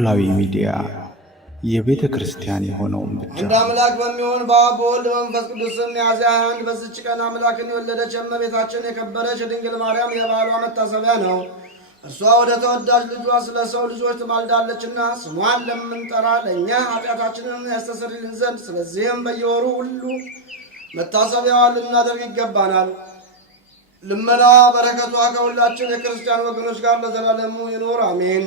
ኖላዊ ሚዲያ የቤተ ክርስቲያን የሆነውን ብቻ። አንድ አምላክ በሚሆን በአብ በወልድ በመንፈስ ቅዱስ ስም ሚያዝያ 21 በዚች ቀን አምላክን የወለደች እመቤታችን የከበረች ድንግል ማርያም የበዓሏ መታሰቢያ ነው። እርሷ ወደ ተወዳጅ ልጇ ስለ ሰው ልጆች ትማልዳለችና ስሟን ለምንጠራ ለእኛ ኃጢአታችንን ያስተሰርይልን ዘንድ ስለዚህም በየወሩ ሁሉ መታሰቢያዋን ልናደርግ ይገባናል። ልመናዋ በረከቷ ከሁላችን የክርስቲያን ወገኖች ጋር ለዘላለሙ ይኖር አሜን።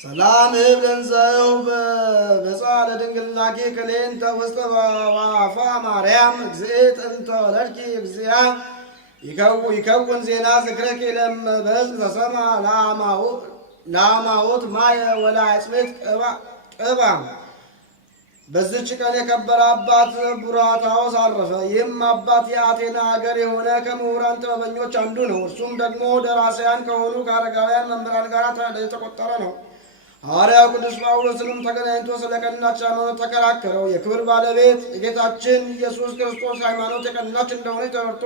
ሰላም እብለንዘው በበጻ ለድንግልናኪ ከሌንተ ውስጥ በዋፋ ማርያም እግዝእት እንተ ወለድኪ እግዚአ ይከውን ዜና ዝክረኪ ለመበዝ ተሰማ ለአማውት ማየ ወላ አጽሜት ቅባ። በዚች ቀን የከበረ አባት ቡራታዎስ አረፈ። ይህም አባት የአቴና ሀገር የሆነ ከምሁራን ጥበበኞች አንዱ ነው። እርሱም ደግሞ ደራሲያን ከሆኑ ከአረጋውያን መምህራን ጋር የተቆጠረ ነው። ሐዋርያው ቅዱስ ጳውሎስንም ተገናኝቶ ስለ ቀናች ሃይማኖት ተከራከረው። የክብር ባለቤት የጌታችን ኢየሱስ ክርስቶስ ሃይማኖት የቀናች እንደሆነ ተረድቶ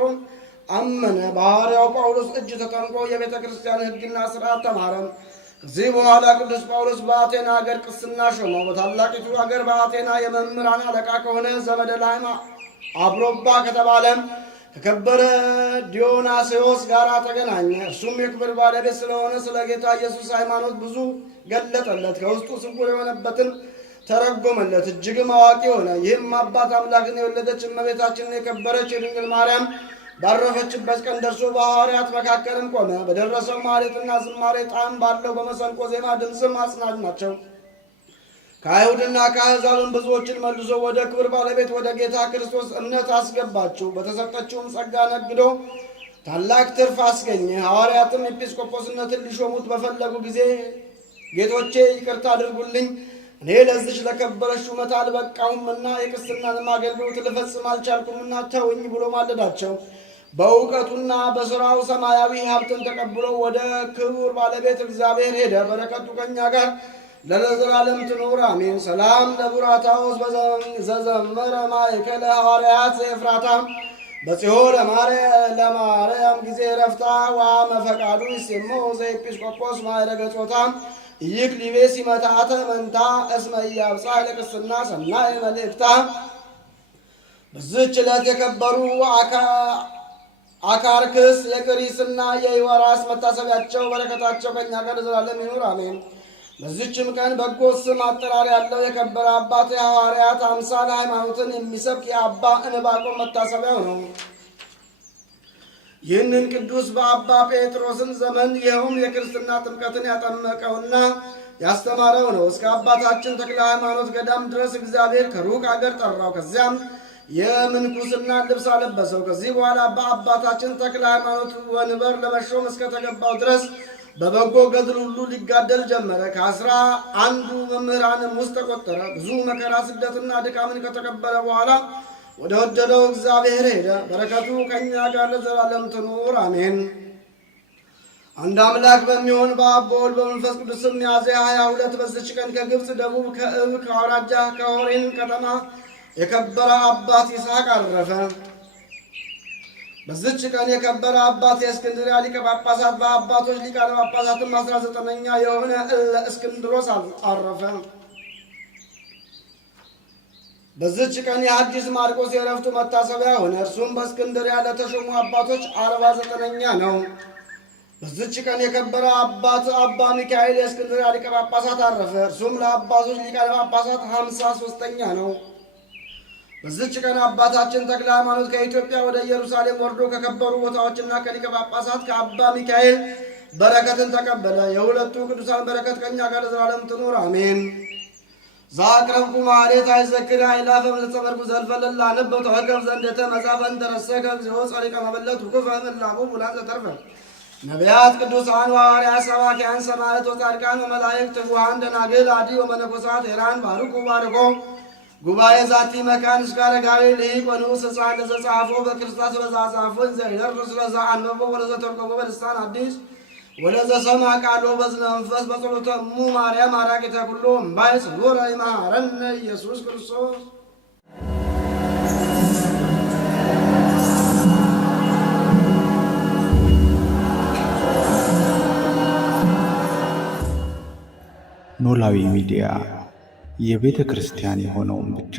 አመነ። በሐዋርያው ጳውሎስ እጅ ተጠምቆ የቤተ ክርስቲያን ሕግና ሥርዓት ተማረ። ከዚህ በኋላ ቅዱስ ጳውሎስ በአቴና ሀገር ቅስና ሾመው። በታላቂቱ ሀገር በአቴና የመምህራን አለቃ ከሆነ ዘመደ ላይማ አብሮባ ከተባለ ከከበረ ዲዮናስዮስ ጋር ተገናኘ። እርሱም የክብር ባለቤት ስለሆነ ስለ ጌታ ኢየሱስ ሃይማኖት ብዙ ገለጠለት። ከውስጡ ስውር የሆነበትን ተረጎመለት። እጅግም አዋቂ ሆነ። ይህም አባት አምላክን የወለደች እመቤታችንን የከበረች የድንግል ማርያም ባረፈችበት ቀን ደርሶ በሐዋርያት መካከልም ቆመ። በደረሰው ማኅሌትና ዝማሬ ጣዕም ባለው በመሰንቆ ዜማ ድምፅም አጽናናቸው። ከአይሁድና ከአሕዛብም ብዙዎችን መልሶ ወደ ክብር ባለቤት ወደ ጌታ ክርስቶስ እምነት አስገባቸው። በተሰጠችውም ጸጋ ነግዶ ታላቅ ትርፍ አስገኘ። ሐዋርያትም ኤጲስቆጶስነትን ሊሾሙት በፈለጉ ጊዜ ጌቶቼ ይቅርታ አድርጉልኝ፣ እኔ ለዚች ለከበረች ሹመት አልበቃሁምና የቅስናንም አገልግሎት ልፈጽም አልቻልኩምና ተውኝ ብሎ ማለዳቸው። በእውቀቱና በሥራው ሰማያዊ ሀብትን ተቀብሎ ወደ ክቡር ባለቤት እግዚአብሔር ሄደ። በረከቱ ከእኛ ጋር ለዘላለም ትኑር አሜን። ሰላም ለቡራታዎስ ዘዘመረ ማእከለ ሐዋርያት ዘኤፍራታ በጽሖ ለማርያም ጊዜ ረፍታ ወመፈቃዱ ይሴሞ ዘኤጲስቆጶስ ማዕረገ ጾታ ኢይክሊቤ ሲመታተ መንታ እስመ ኢያብጽሕ ለቅስና ሰናይ መልእክታ። በዚህች ዕለት የከበሩ አካርክስ የቅሪስና የኢወራስ መታሰቢያቸው በረከታቸው ከእኛ ጋር ለዘላለም ይኑር አሜን። በዚህችም ቀን በጎ ስም አጠራር ያለው የከበረ አባት የሐዋርያት አምሳል ሃይማኖትን የሚሰብክ የአባ እንባቆም መታሰቢያው ነው። ይህንን ቅዱስ በአባ ጴጥሮስን ዘመን ይኸውም የክርስትና ጥምቀትን ያጠመቀውና ያስተማረው ነው። እስከ አባታችን ተክለ ሃይማኖት ገዳም ድረስ እግዚአብሔር ከሩቅ አገር ጠራው። ከዚያም የምንኩስና ልብስ አለበሰው። ከዚህ በኋላ በአባታችን ተክለ ሃይማኖት ወንበር ለመሾም እስከተገባው ድረስ በበጎ ገድል ሁሉ ሊጋደል ጀመረ። ከ11 መምህራንም ውስጥ ተቆጠረ። ብዙ መከራ ስደትና ድካምን ከተቀበለ በኋላ ወደ ወደደው እግዚአብሔር ሄደ። በረከቱ ከእኛ ጋር ለዘላለም ትኑር አሜን። አንድ አምላክ በሚሆን በአብ በወልድ በመንፈስ ቅዱስ ስም ሚያዝያ 22 በዚች ቀን ከግብፅ ደቡብ ከእብ ከአውራጃ ከሆሬን ከተማ የከበረ አባት ይስሐቅ አረፈ። በዚች ቀን የከበረ አባት የእስክንድርያ ሊቀ ጳጳሳት በአባቶች ሊቃነ ጳጳሳትም 19ኛ የሆነ እስክንድሮስ አረፈ። በዚች ቀን የሐዲስ ማርቆስ የዕረፍቱ መታሰቢያ ሆነ። እርሱም በእስክንድርያ ለተሾሙ አባቶች 49ኛ ነው። በዚች ቀን የከበረ አባት አባ ሚካኤል የእስክንድርያ ሊቀ ጳጳሳት አረፈ። እርሱም ለአባቶች ሊቃነ ጳጳሳት 53ኛ ነው። በዚች ቀን አባታችን ተክለ ሃይማኖት ከኢትዮጵያ ወደ ኢየሩሳሌም ወርዶ ከከበሩ ቦታዎችና ከሊቀ ጳጳሳት ከአባ ሚካኤል በረከትን ተቀበለ። የሁለቱ ቅዱሳን በረከት ከእኛ ጋር ለዘላለም ትኑር አሜን። ዛቅረብኩ ማሌት አይዘክር አይላፈ ምንጸመርኩ ዘልፈለላ ነበው ተወከፍ ዘንደተ መጻፈን ተረሰከ እግዚኦ ጸሪቀ መበለት ውኩፈ ምላቡ ቡላን ዘተርፈ ነቢያት ቅዱሳን ሐዋርያት ሰባክያን ሰማዕታት ወጻድቃን ወመላእክት ትጉሃን ደናግል አዲ ወመነኮሳት ሄራን ባርኩ ባርኮ ጉባኤ ዛቲ መካን እስከ አረጋዊ ልሂቅ ወንዑስ ሕፃን ለዘጻፎ በክርስቶስ በዛጻፎን ዘይደርስ ለዛ አንበቦ ወለዘተርጎሞ በልሳን አዲስ ወለዘሰማ ቃሎ በዝነ መንፈስ በጸሎተ እሙ ማርያም አራቂተ ኩሉ እምባይ ስውረ ይመሃረነ ኢየሱስ ክርስቶስ። ኖላዊ ሚዲያ የቤተ ክርስቲያን የሆነውን ብቻ